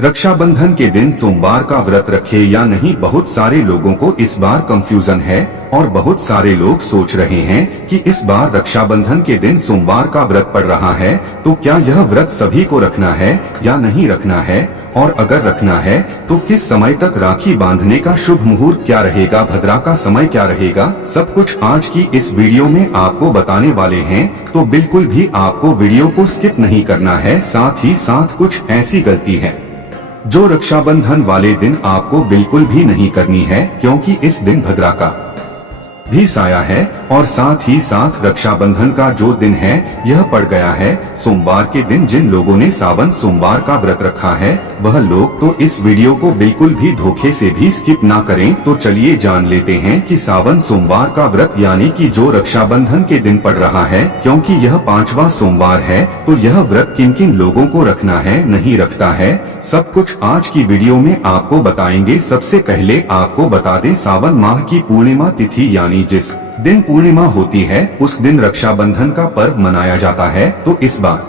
रक्षाबंधन के दिन सोमवार का व्रत रखे या नहीं, बहुत सारे लोगों को इस बार कंफ्यूजन है और बहुत सारे लोग सोच रहे हैं कि इस बार रक्षाबंधन के दिन सोमवार का व्रत पड़ रहा है तो क्या यह व्रत सभी को रखना है या नहीं रखना है, और अगर रखना है तो किस समय तक राखी बांधने का शुभ मुहूर्त क्या रहेगा, भद्रा का समय क्या रहेगा, सब कुछ आज की इस वीडियो में आपको बताने वाले हैं। तो बिल्कुल भी आपको वीडियो को स्किप नहीं करना है। साथ ही साथ कुछ ऐसी गलती है जो रक्षाबंधन वाले दिन आपको बिल्कुल भी नहीं करनी है, क्योंकि इस दिन भद्रा का भी साया है और साथ ही साथ रक्षाबंधन का जो दिन है यह पड़ गया है सोमवार के दिन। जिन लोगों ने सावन सोमवार का व्रत रखा है वह लोग तो इस वीडियो को बिल्कुल भी धोखे से भी स्किप ना करें। तो चलिए जान लेते हैं कि सावन सोमवार का व्रत यानी कि जो रक्षाबंधन के दिन पड़ रहा है, क्योंकि यह 5वां सोमवार है, तो यह व्रत किन किन लोगों को रखना है, नहीं रखता है, सब कुछ आज की वीडियो में आपको बताएंगे। सबसे पहले आपको बता दें, सावन माह की पूर्णिमा तिथि यानी जिस दिन पूर्णिमा होती है उस दिन रक्षाबंधन का पर्व मनाया जाता है। तो इस बार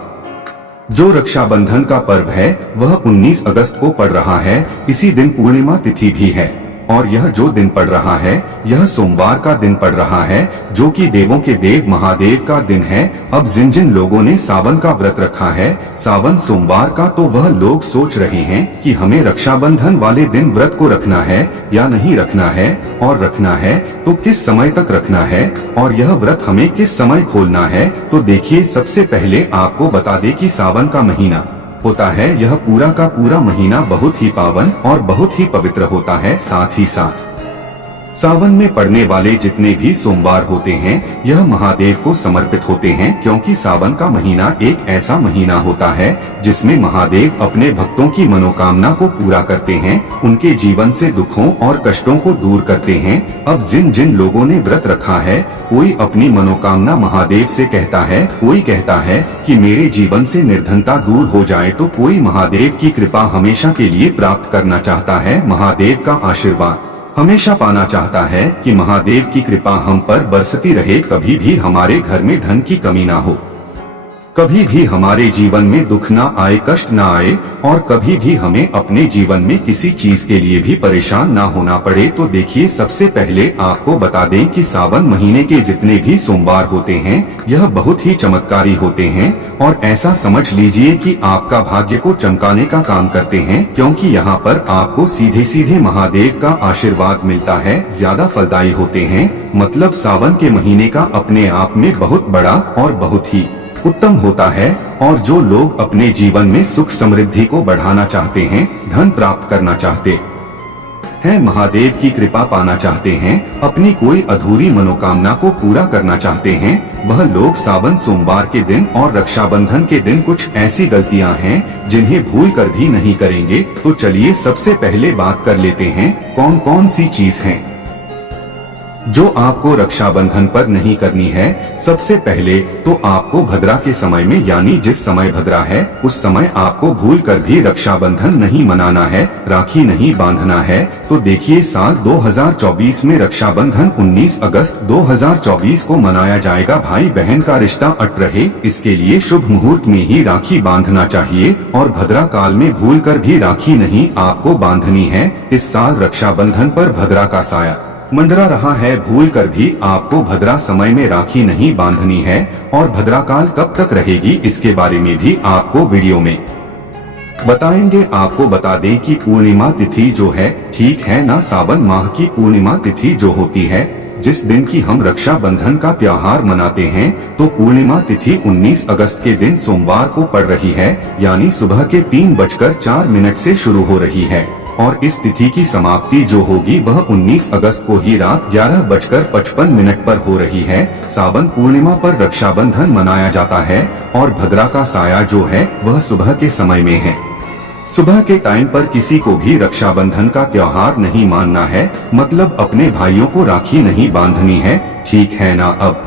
जो रक्षाबंधन का पर्व है वह 19 अगस्त को पड़ रहा है। इसी दिन पूर्णिमा तिथि भी है और यह जो दिन पड़ रहा है यह सोमवार का दिन पड़ रहा है, जो कि देवों के देव महादेव का दिन है। अब जिन जिन लोगों ने सावन का व्रत रखा है सावन सोमवार का, तो वह लोग सोच रहे हैं कि हमें रक्षाबंधन वाले दिन व्रत को रखना है या नहीं रखना है, और रखना है तो किस समय तक रखना है, और यह व्रत हमें किस समय खोलना है। तो देखिए, सबसे पहले आपको बता दें कि सावन का महीना होता है, यह पूरा का पूरा महीना बहुत ही पावन और बहुत ही पवित्र होता है। साथ ही साथ सावन में पड़ने वाले जितने भी सोमवार होते हैं यह महादेव को समर्पित होते हैं, क्योंकि सावन का महीना एक ऐसा महीना होता है जिसमें महादेव अपने भक्तों की मनोकामना को पूरा करते हैं, उनके जीवन से दुखों और कष्टों को दूर करते हैं। अब जिन जिन लोगों ने व्रत रखा है, कोई अपनी मनोकामना महादेव से कहता है, कोई कहता है कि मेरे जीवन से निर्धनता दूर हो जाए, तो कोई महादेव की कृपा हमेशा के लिए प्राप्त करना चाहता है, महादेव का आशीर्वाद हमेशा पाना चाहता है कि महादेव की कृपा हम पर बरसती रहे, कभी भी हमारे घर में धन की कमी ना हो, कभी भी हमारे जीवन में दुख ना आए, कष्ट ना आए, और कभी भी हमें अपने जीवन में किसी चीज के लिए भी परेशान ना होना पड़े। तो देखिए, सबसे पहले आपको बता दें कि सावन महीने के जितने भी सोमवार होते हैं यह बहुत ही चमत्कारी होते हैं, और ऐसा समझ लीजिए कि आपका भाग्य को चमकाने का काम करते हैं, क्योंकि यहाँ पर आपको सीधे सीधे महादेव का आशीर्वाद मिलता है, ज्यादा फलदायी होते हैं। मतलब सावन के महीने का अपने आप में बहुत बड़ा और बहुत ही उत्तम होता है, और जो लोग अपने जीवन में सुख समृद्धि को बढ़ाना चाहते हैं, धन प्राप्त करना चाहते हैं, महादेव की कृपा पाना चाहते हैं, अपनी कोई अधूरी मनोकामना को पूरा करना चाहते हैं, वह लोग सावन सोमवार के दिन और रक्षाबंधन के दिन कुछ ऐसी गलतियां हैं जिन्हें भूल कर भी नहीं करेंगे। तो चलिए सबसे पहले बात कर लेते हैं कौन कौन सी चीज हैं जो आपको रक्षाबंधन पर नहीं करनी है। सबसे पहले तो आपको भद्रा के समय में, यानी जिस समय भद्रा है उस समय आपको भूल कर भी रक्षाबंधन नहीं मनाना है, राखी नहीं बांधना है। तो देखिए, साल 2024 में रक्षाबंधन 19 अगस्त 2024 को मनाया जाएगा। भाई बहन का रिश्ता अट रहे, इसके लिए शुभ मुहूर्त में ही राखी बांधना चाहिए, और भद्रा काल में भूल कर भी राखी नहीं आपको बांधनी है। इस साल रक्षाबंधन पर भद्रा का साया मंडरा रहा है, भूल कर भी आपको भद्रा समय में राखी नहीं बांधनी है। और भद्रा काल कब तक रहेगी इसके बारे में भी आपको वीडियो में बताएंगे। आपको बता दें कि पूर्णिमा तिथि जो है, ठीक है ना, सावन माह की पूर्णिमा तिथि जो होती है, जिस दिन की हम रक्षाबंधन का त्योहार मनाते हैं, तो पूर्णिमा तिथि 19 अगस्त के दिन सोमवार को पड़ रही है, यानी सुबह के 3:04 से शुरू हो रही है, और इस तिथि की समाप्ति जो होगी वह 19 अगस्त को ही रात 11:55 पर हो रही है। सावन पूर्णिमा पर रक्षाबंधन मनाया जाता है, और भद्रा का साया जो है वह सुबह के समय में है। सुबह के टाइम पर किसी को भी रक्षाबंधन का त्योहार नहीं मानना है, मतलब अपने भाइयों को राखी नहीं बांधनी है, ठीक है ना। अब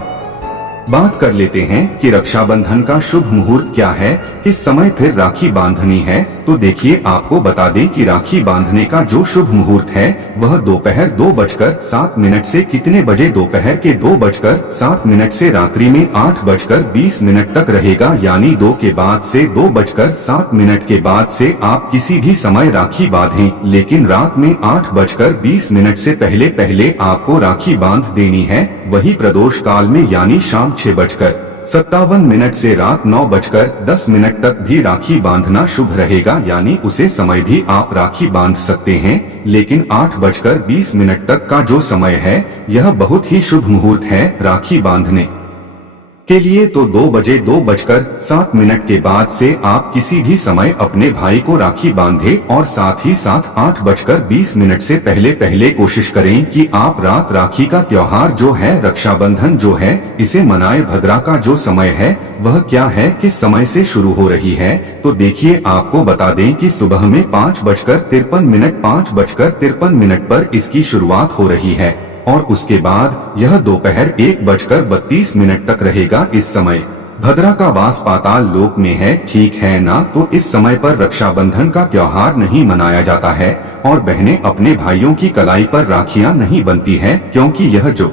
बात कर लेते हैं कि रक्षाबंधन का शुभ मुहूर्त क्या है, किस समय फिर राखी बांधनी है। तो देखिए, आपको बता दें कि राखी बांधने का जो शुभ मुहूर्त है वह दोपहर 2:07 से कितने बजे, दोपहर के 2:07 से रात्रि में 8:20 तक रहेगा। यानी 2 के बाद से 2:07 के बाद से आप किसी भी समय राखी बांधें, लेकिन रात में 8:20 से पहले पहले आपको राखी बांध देनी है। वही प्रदोष काल में यानी शाम 6:57 से रात 9:10 तक भी राखी बांधना शुभ रहेगा। यानी उसे समय भी आप राखी बांध सकते हैं, लेकिन 8:20 तक का जो समय है यह बहुत ही शुभ मुहूर्त है राखी बांधने के लिए। तो 2:07 के बाद से आप किसी भी समय अपने भाई को राखी बांधे और साथ ही साथ 8:20 से पहले पहले कोशिश करें कि आप रात राखी का त्योहार जो है, रक्षाबंधन जो है, इसे मनाए। भद्रा का जो समय है वह क्या है, किस समय से शुरू हो रही है। तो देखिए, आपको बता दें कि सुबह में 5:53 पर इसकी शुरुआत हो रही है और उसके बाद यह दोपहर 1:32 तक रहेगा। इस समय भद्रा का वास पाताल लोक में है, ठीक है ना। तो इस समय पर रक्षाबंधन का त्योहार नहीं मनाया जाता है और बहनें अपने भाइयों की कलाई पर राखियां नहीं बनती है, क्योंकि यह जो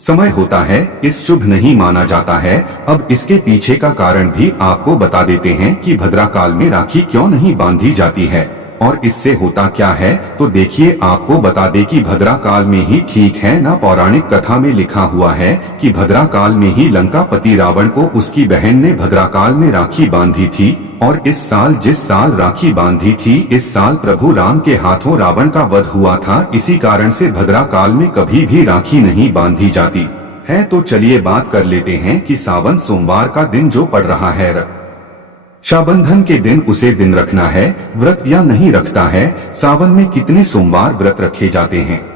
समय होता है इस शुभ नहीं माना जाता है। अब इसके पीछे का कारण भी आपको बता देते हैं कि भद्रा काल में राखी क्यों नहीं बांधी जाती है और इससे होता क्या है। तो देखिए, आपको बता दें कि भद्रा काल में ही, ठीक है ना, पौराणिक कथा में लिखा हुआ है कि भद्रा काल में ही लंकापति रावण को उसकी बहन ने भद्रा काल में राखी बांधी थी। और इस साल जिस साल राखी बांधी थी, इस साल प्रभु राम के हाथों रावण का वध हुआ था। इसी कारण से भद्रा काल में कभी भी राखी नहीं बांधी जाती है। तो चलिए बात कर लेते हैं कि सावन सोमवार का दिन जो पड़ रहा है, रक्षाबंधन के दिन, उसे दिन रखना है व्रत या नहीं रखता है। सावन में कितने सोमवार व्रत रखे जाते हैं,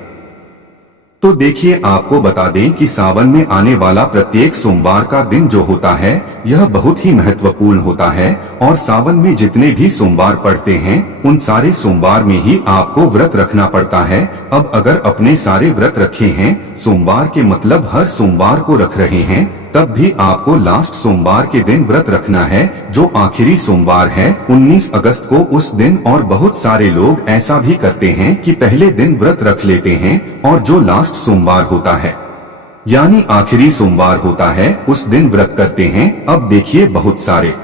तो देखिए, आपको बता दें कि सावन में आने वाला प्रत्येक सोमवार का दिन जो होता है यह बहुत ही महत्वपूर्ण होता है। और सावन में जितने भी सोमवार पड़ते हैं उन सारे सोमवार में ही आपको व्रत रखना पड़ता है। अब अगर अपने सारे व्रत रखे हैं, सोमवार के मतलब हर सोमवार को रख रहे हैं, तब भी आपको लास्ट सोमवार के दिन व्रत रखना है, जो आखिरी सोमवार है 19 अगस्त को, उस दिन। और बहुत सारे लोग ऐसा भी करते हैं कि पहले दिन व्रत रख लेते हैं और जो लास्ट सोमवार होता है यानी आखिरी सोमवार होता है उस दिन व्रत करते हैं। अब देखिए, बहुत सारे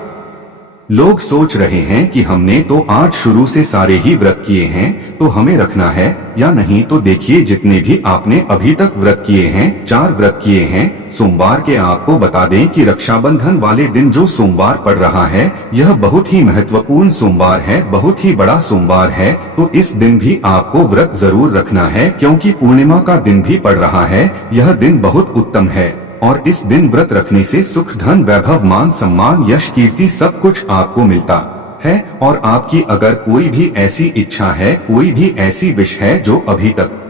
लोग सोच रहे हैं कि हमने तो आज शुरू से सारे ही व्रत किए हैं, तो हमें रखना है या नहीं। तो देखिए, जितने भी आपने अभी तक व्रत किए हैं, 4 व्रत किए हैं सोमवार के, आपको बता दें कि रक्षाबंधन वाले दिन जो सोमवार पड़ रहा है यह बहुत ही महत्वपूर्ण सोमवार है, बहुत ही बड़ा सोमवार है। तो इस दिन भी आपको व्रत जरूर रखना है, क्योंकि पूर्णिमा का दिन भी पड़ रहा है। यह दिन बहुत उत्तम है और इस दिन व्रत रखने से सुख, धन, वैभव, मान, सम्मान, यश, कीर्ति सब कुछ आपको मिलता है। और आपकी अगर कोई भी ऐसी इच्छा है, कोई भी ऐसी विश है जो अभी तक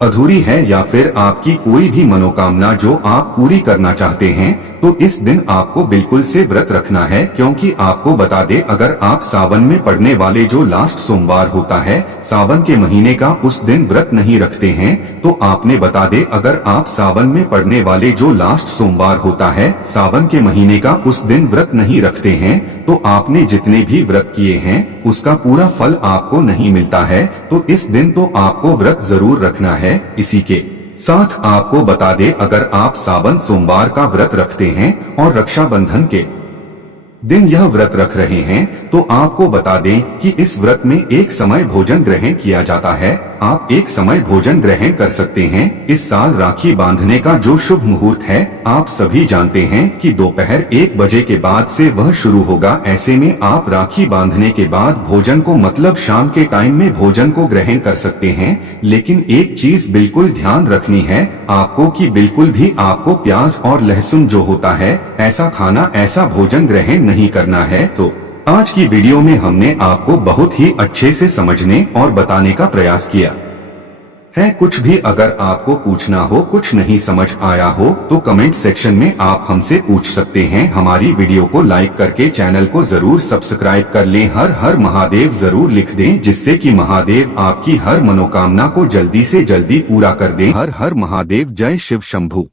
अधूरी है, या फिर आपकी कोई भी मनोकामना जो आप पूरी करना चाहते हैं, तो इस दिन आपको बिल्कुल से व्रत रखना है। क्योंकि आपको बता दे, अगर आप सावन में पड़ने वाले जो लास्ट सोमवार होता है सावन के महीने का, उस दिन व्रत नहीं रखते हैं, तो आपने बता दे, अगर आप सावन में पड़ने वाले जो लास्ट सोमवार होता है सावन के महीने का, उस दिन व्रत नहीं रखते हैं, तो आपने जितने भी व्रत किए हैं उसका पूरा फल आपको नहीं मिलता है। तो इस दिन तो आपको व्रत जरूर रखना है। इसी के साथ आपको बता दे, अगर आप सावन सोमवार का व्रत रखते हैं और रक्षाबंधन के दिन यह व्रत रख रहे हैं, तो आपको बता दें कि इस व्रत में एक समय भोजन ग्रहण किया जाता है। आप एक समय भोजन ग्रहण कर सकते हैं। इस साल राखी बांधने का जो शुभ मुहूर्त है आप सभी जानते हैं कि दोपहर 1 बजे के बाद से वह शुरू होगा। ऐसे में आप राखी बांधने के बाद भोजन को, मतलब शाम के टाइम में भोजन को ग्रहण कर सकते हैं। लेकिन एक चीज बिल्कुल ध्यान रखनी है आपको कि बिल्कुल भी आपको प्याज और लहसुन जो होता है ऐसा खाना, ऐसा भोजन ग्रहण नहीं करना है। तो आज की वीडियो में हमने आपको बहुत ही अच्छे से समझने और बताने का प्रयास किया है। कुछ भी अगर आपको पूछना हो, कुछ नहीं समझ आया हो, तो कमेंट सेक्शन में आप हमसे पूछ सकते हैं। हमारी वीडियो को लाइक करके चैनल को जरूर सब्सक्राइब कर लें। हर हर महादेव जरूर लिख दें, जिससे कि महादेव आपकी हर मनोकामना को जल्दी से जल्दी पूरा कर दें। हर हर महादेव। जय शिव शंभू।